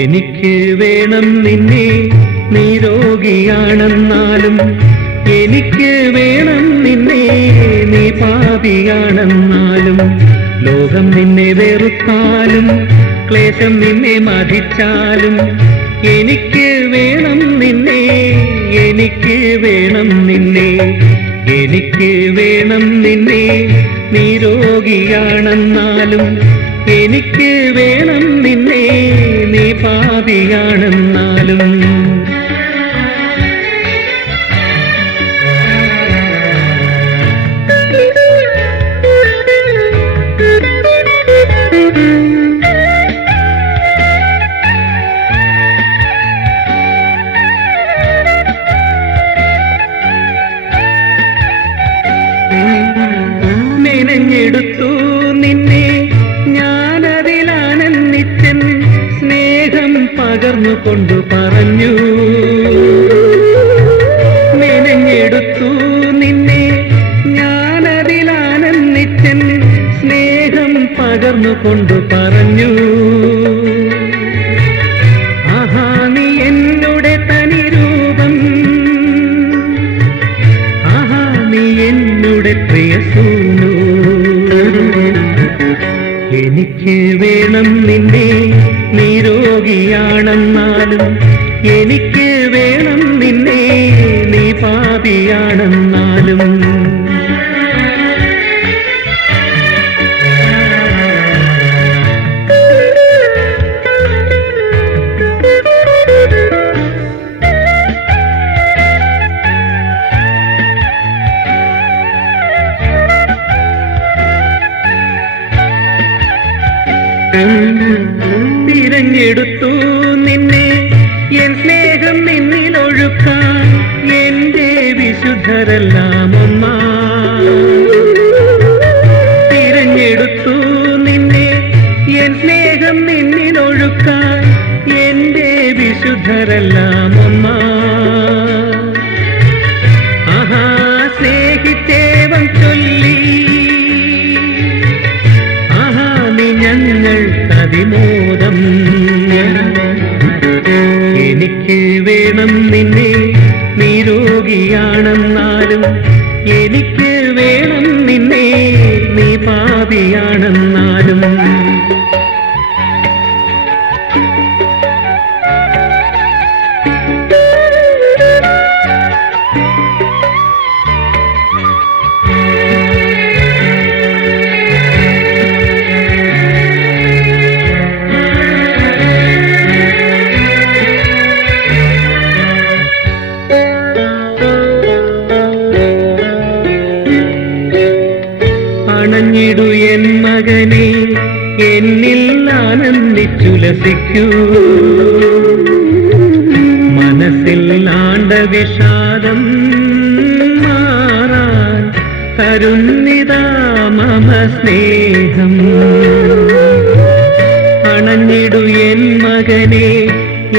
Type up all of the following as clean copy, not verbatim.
എനിക്ക് വേണം നിന്നെ, നീ രോഗിയാണെന്നാലും എനിക്ക് വേണം നിന്നെ, നീ പാപിയാണെന്നാലും ലോകം നിന്നെ വെറുത്താലും ക്ലേശം നിന്നെ മതിച്ചാലും എനിക്ക് വേണം നിന്നെ, എനിക്ക് വേണം നിന്നെ, എനിക്ക് വേണം നിന്നെ, നീ രോഗിയാണെന്നാലും എനിക്ക് വേണം നിന്നെ, നീ പാപിയാണെന്നാലും. മെനഞ്ഞെടുത്തു നിന്നെ ഞാനതിലാനന്ദിച്ചൻ, സ്നേഹം പകർന്നുകൊണ്ടു പറഞ്ഞു. മെനഞ്ഞെടുത്തു നിന്നെ ഞാനതിലാനന്ദിച്ചൻ, സ്നേഹം പകർന്നുകൊണ്ടു പറഞ്ഞു. ആഹാ നീ എന്നുടെ തനിരൂപം, ആഹാ നീ എന്നുടെ പ്രിയസൂനു. എനിക്ക് വേണം നിന്നെ, നീ രോഗിയാണെന്നാലും എനിക്ക് വേണം നിന്നെ, നീ പാപിയാണെന്നാലും. തിരഞ്ഞെടുത്തു നിന്നെ എൻ സ്നേഹം നിന്നിലൊഴുക്കാൻ, എന്റെ വിശുദ്ധരെല്ലാം ഒന്നാ. തിരഞ്ഞെടുത്തു നിന്നെ എൻ സ്നേഹം നിന്നിലൊഴുക്കാൻ, എന്റെ വിശുദ്ധരെല്ലാം ഒന്നാ. ആഹാ സ്നേഹിച്ചേവം ചൊല്ലി, ഞങ്ങൾ അതിമോദം. എനിക്ക് വേണം നിന്നെ, നീ രോഗിയാണെന്നാലും എനിക്ക് വേണം നിന്നെ, നീ പാപിയാണെന്നാലും. അണഞ്ഞിടു എൻ മകനെ, എന്നിൽ ആനന്ദിച്ചുലസിക്കൂ. മനസ്സിൽ ആണ്ട വിഷാദം മാറാൻ തരുന്നിതാ മമ സ്നേഹം. അണഞ്ഞിടു എൻ മകനെ,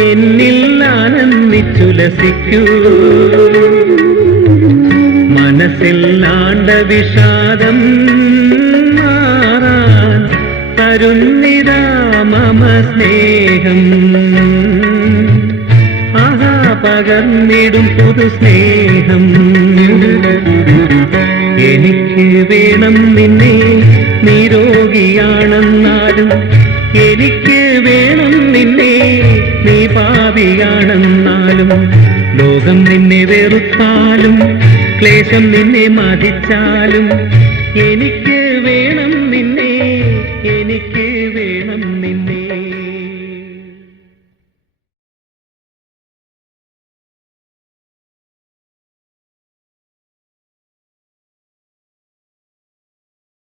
എന്നിൽ ആനന്ദിച്ചുലസിക്കൂ. മനസ്സിൽ ആണ്ട വിഷാദം മാറാൻ തരുന്നിതാ മമ സ്നേഹം. ആഹാ പകർന്നിടും പുതു സ്നേഹം. എനിക്ക് വേണം നിന്നെ, നീ രോഗിയാണെന്നാലും എനിക്ക് വേണം നിന്നെ, നീ പാപിയാണെന്നാലും ലോകം നിന്നെ വെറുത്താലും ക്ലേശം നിന്നെ മതിച്ചാലും എനിക്ക് വേണം നിന്നെ.